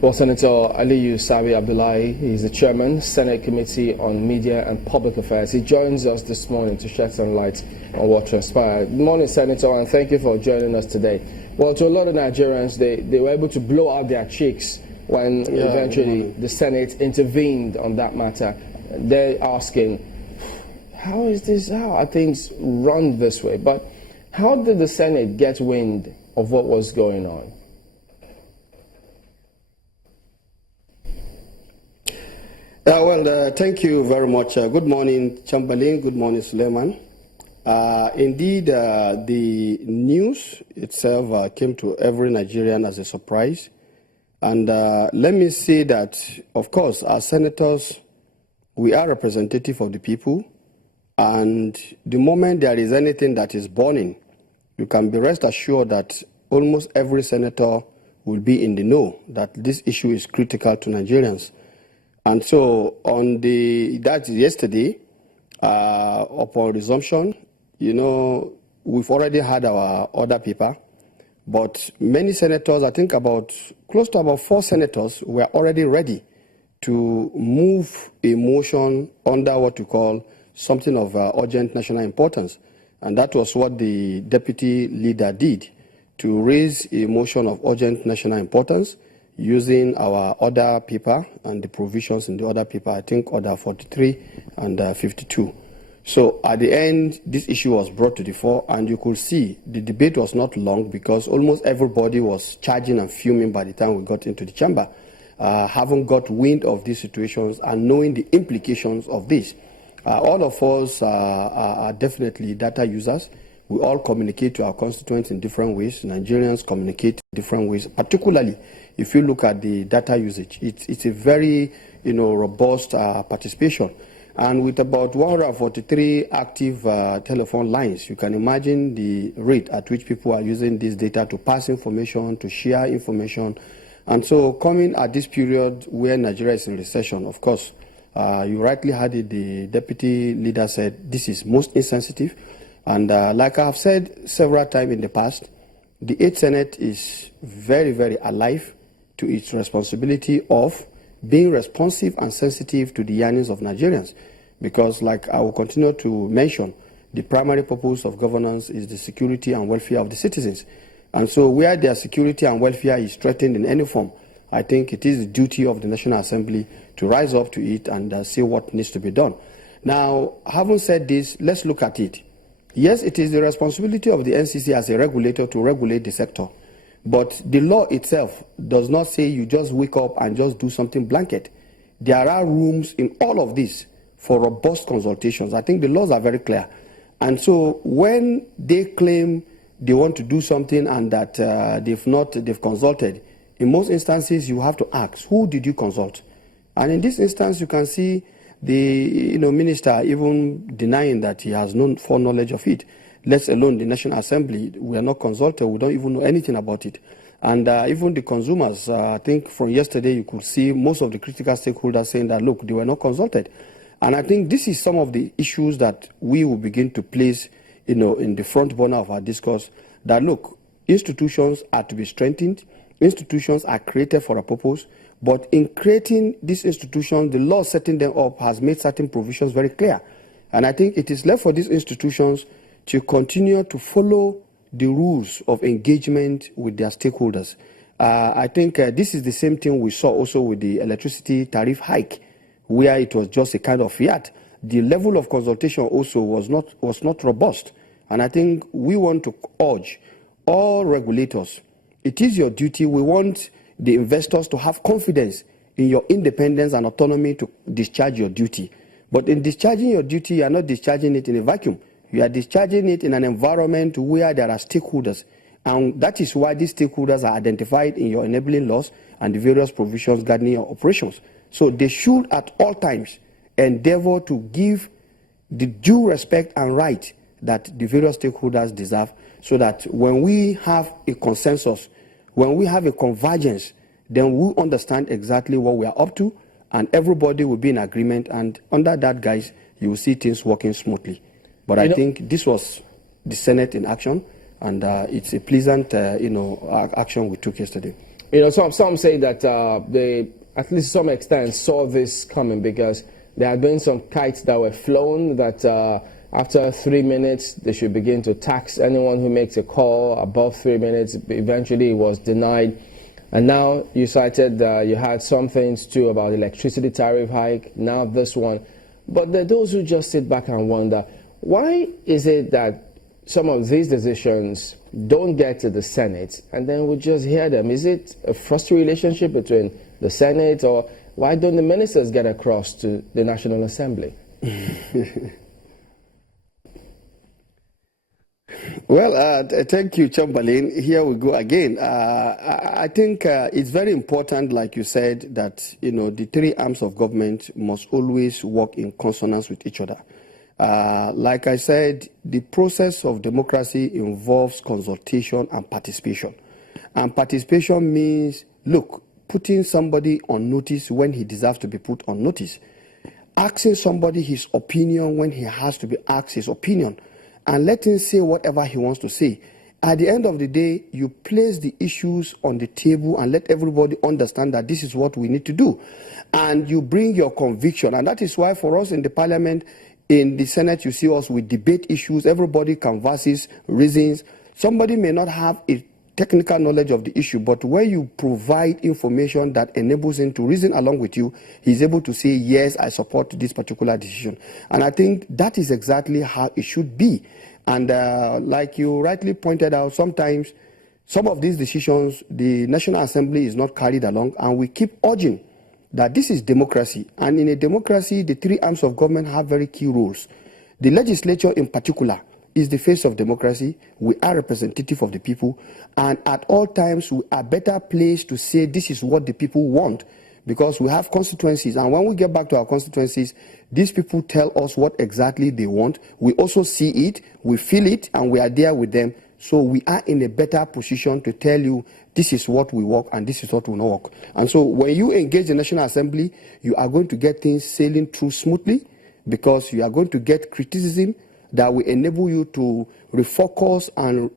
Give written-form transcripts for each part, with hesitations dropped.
Well, Senator Aliyu Sabi-Abdullah is the chairman, Senate Committee on Media and Public Affairs. He joins us this morning to shed some light on what transpired. Good morning, Senator, and thank you for joining us today. Well, to a lot of Nigerians, they were able to blow out their cheeks when eventually the Senate intervened on that matter. They're asking, how are things run this way? But how did the Senate get wind of what was going on? Thank you very much. Good morning, Chamberlain. Good morning, Suleiman. Indeed, the news itself came to every Nigerian as a surprise. And let me say that, of course, as senators, we are representative of the people. And the moment there is anything that is burning, you can be rest assured that almost every senator will be in the know that this issue is critical to Nigerians. And so on yesterday, upon resumption, we've already had our order paper, but many senators, I think close to about 4 senators were already ready to move a motion under what we call something of urgent national importance. And that was what the deputy leader did, to raise a motion of urgent national importance using our order paper and the provisions in the order paper, I think order 43 and 52. So at the end, this issue was brought to the fore, and you could see the debate was not long because almost everybody was charging and fuming by the time we got into the chamber, having got wind of these situations and knowing the implications of this. All of us are definitely data users. We all communicate to our constituents in different ways. Nigerians communicate in different ways, particularly if you look at the data usage. It's a very robust participation. And with about 143 active telephone lines, you can imagine the rate at which people are using this data to pass information, to share information. And so coming at this period where Nigeria is in recession, of course, you rightly had it, the deputy leader said this is most insensitive. And like I have said several times in the past, the 8th Senate is very, very alive to its responsibility of being responsive and sensitive to the yearnings of Nigerians. Because, like I will continue to mention, the primary purpose of governance is the security and welfare of the citizens. And so where their security and welfare is threatened in any form, I think it is the duty of the National Assembly to rise up to it and see what needs to be done. Now, having said this, let's look at it. Yes, it is the responsibility of the NCC as a regulator to regulate the sector. But the law itself does not say you just wake up and just do something blanket. There are rooms in all of this for robust consultations. I think the laws are very clear. And so when they claim they want to do something and that they've consulted, in most instances you have to ask, who did you consult? And in this instance, you can see the minister even denying that he has no foreknowledge of it, let alone the National Assembly. We are not consulted. We don't even know anything about it. And even the consumers, I think from yesterday you could see most of the critical stakeholders saying that, look, they were not consulted. And I think this is some of the issues that we will begin to place in the front burner of our discourse, that, look, institutions are to be strengthened. Institutions are created for a purpose. But in creating these institutions, the law setting them up has made certain provisions very clear. And I think it is left for these institutions to continue to follow the rules of engagement with their stakeholders. I think this is the same thing we saw also with the electricity tariff hike, where it was just a kind of fiat. The level of consultation also was not robust. And I think we want to urge all regulators, it is your duty. We want the investors to have confidence in your independence and autonomy to discharge your duty. But in discharging your duty, you are not discharging it in a vacuum. You are discharging it in an environment where there are stakeholders. And that is why these stakeholders are identified in your enabling laws and the various provisions governing your operations. So they should at all times endeavor to give the due respect and right that the various stakeholders deserve, so that when we have a consensus, when we have a convergence, then we understand exactly what we are up to, and everybody will be in agreement, and under that guise, you will see things working smoothly. But I think this was the Senate in action, and it's a pleasant, action we took yesterday. You know, some say that they, at least to some extent, saw this coming because there had been some kites that were flown that after 3 minutes, they should begin to tax anyone who makes a call above 3 minutes. Eventually, it was denied. And now you cited you had some things too about electricity tariff hike, now this one. But there are those who just sit back and wonder, why is it that some of these decisions don't get to the Senate and then we just hear them? Is it a frustrating relationship between the Senate, or why don't the ministers get across to the National Assembly? Well, thank you, Chamberlain. Here we go again. I think it's very important, like you said, that the three arms of government must always work in consonance with each other. Like I said, the process of democracy involves consultation and participation. And participation means, look, putting somebody on notice when he deserves to be put on notice, asking somebody his opinion when he has to be asked his opinion, and let him say whatever he wants to say. At the end of the day, you place the issues on the table and let everybody understand that this is what we need to do. And you bring your conviction. And that is why for us in the parliament, in the Senate, you see us, we debate issues. Everybody canvasses reasons. Somebody may not have a technical knowledge of the issue, but where you provide information that enables him to reason along with you, he's able to say, yes, I support this particular decision. And I think that is exactly how it should be. And like you rightly pointed out, sometimes some of these decisions, the National Assembly is not carried along, and we keep urging that this is democracy. And in a democracy, the three arms of government have very key roles. The legislature in particular is the face of democracy. We are representative of the people, and at all times we are better placed to say this is what the people want, because we have constituencies, and when we get back to our constituencies, these people tell us what exactly they want. We also see it, we feel it, and we are there with them. So we are in a better position to tell you this is what we work and this is what will not work. And so when you engage the National Assembly, you are going to get things sailing through smoothly, because you are going to get criticism that will enable you to refocus and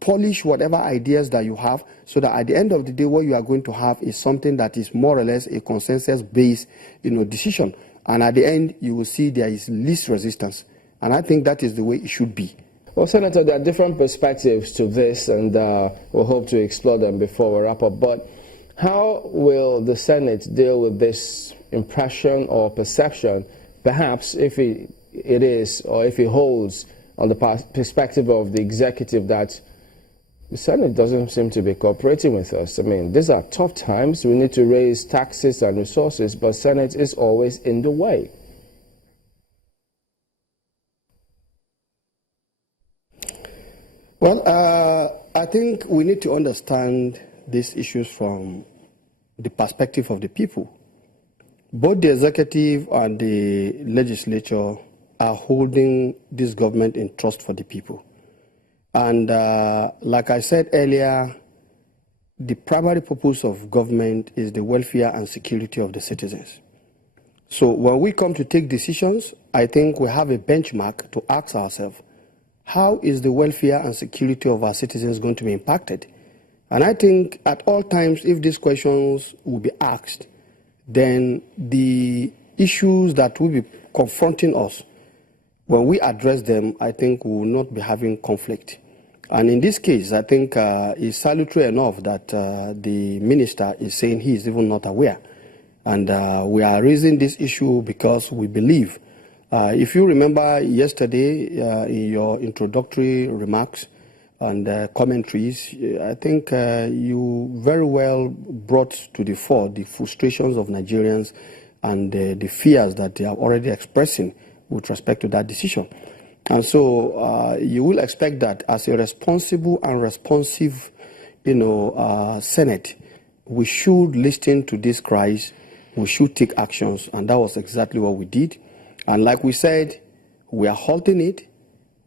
polish whatever ideas that you have, so that at the end of the day, what you are going to have is something that is more or less a consensus-based decision. And at the end, you will see there is least resistance. And I think that is the way it should be. Well, Senator, there are different perspectives to this, and we'll hope to explore them before we wrap up. But how will the Senate deal with this impression or perception, perhaps if it is, or if it holds on the perspective of the executive, that the Senate doesn't seem to be cooperating with us? I mean, these are tough times. We need to raise taxes and resources, but Senate is always in the way. Well, I think we need to understand these issues from the perspective of the people. Both the executive and the legislature are holding this government in trust for the people. And like I said earlier, the primary purpose of government is the welfare and security of the citizens. So when we come to take decisions, I think we have a benchmark to ask ourselves, how is the welfare and security of our citizens going to be impacted? And I think at all times, if these questions will be asked, then the issues that will be confronting us, when we address them, I think we will not be having conflict. And in this case, I think it's salutary enough that the minister is saying he is even not aware. And we are raising this issue because we believe, if you remember yesterday in your introductory remarks and commentaries, I think you very well brought to the fore the frustrations of Nigerians and the fears that they are already expressing with respect to that decision. And so you will expect that as a responsible and responsive Senate, we should listen to these cries, we should take actions, and that was exactly what we did. And like we said, we are halting it.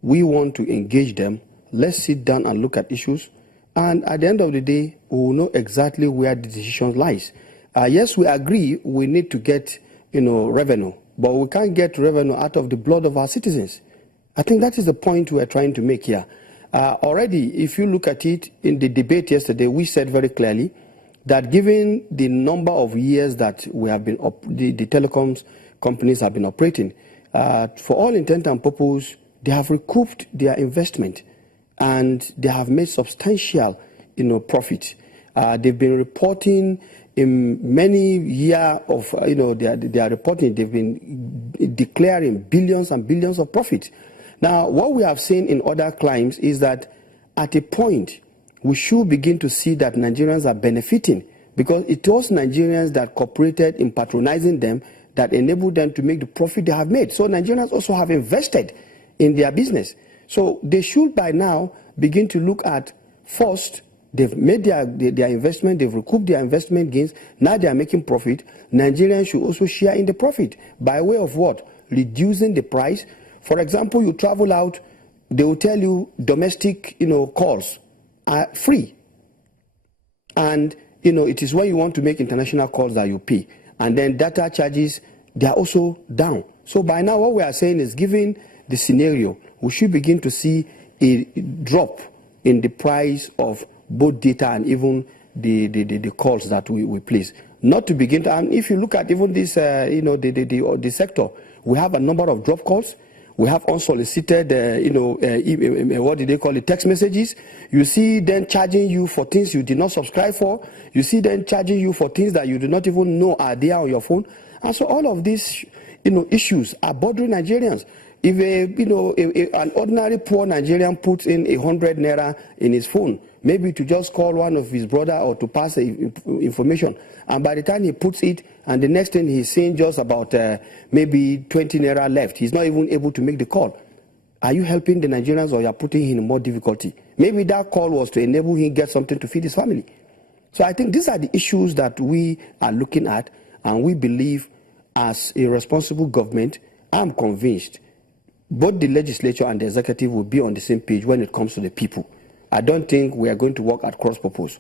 We want to engage them. Let's sit down and look at issues. And at the end of the day, we will know exactly where the decision lies. Yes, we agree we need to get revenue, but we can't get revenue out of the blood of our citizens. I think that is the point we are trying to make here. Already, if you look at it in the debate yesterday, we said very clearly that given the number of years that we have been the telecoms companies have been operating, for all intent and purpose, they have recouped their investment and they have made substantial, profit. They've been reporting in many years of, they are reporting, they've been declaring billions and billions of profit. Now, what we have seen in other climes is that at a point, we should begin to see that Nigerians are benefiting, because it was Nigerians that cooperated in patronizing them that enabled them to make the profit they have made. So Nigerians also have invested in their business. So they should by now begin to look at, first, they've made their investment, they've recouped their investment gains, now they are making profit. Nigerians should also share in the profit by way of what? Reducing the price. For example, you travel out, they will tell you domestic, calls are free. And, it is when you want to make international calls that you pay. And then data charges, they are also down. So by now, what we are saying is, given the scenario, we should begin to see a drop in the price of both data and even the calls that we place. Not to begin to, and if you look at even this, the sector, we have a number of drop calls. We have unsolicited, what do they call it, text messages. You see them charging you for things you did not subscribe for. You see them charging you for things that you do not even know are there on your phone. And so all of these, issues are bothering Nigerians. If an ordinary poor Nigerian puts in 100 naira in his phone, maybe to just call one of his brother or to pass information, and by the time he puts it, and the next thing he's seeing just about maybe 20 naira left, he's not even able to make the call. Are you helping the Nigerians, or you are putting him in more difficulty? Maybe that call was to enable him get something to feed his family. So I think these are the issues that we are looking at, and we believe as a responsible government, I'm convinced both the legislature and the executive will be on the same page when it comes to the people. I don't think we are going to work at cross purpose.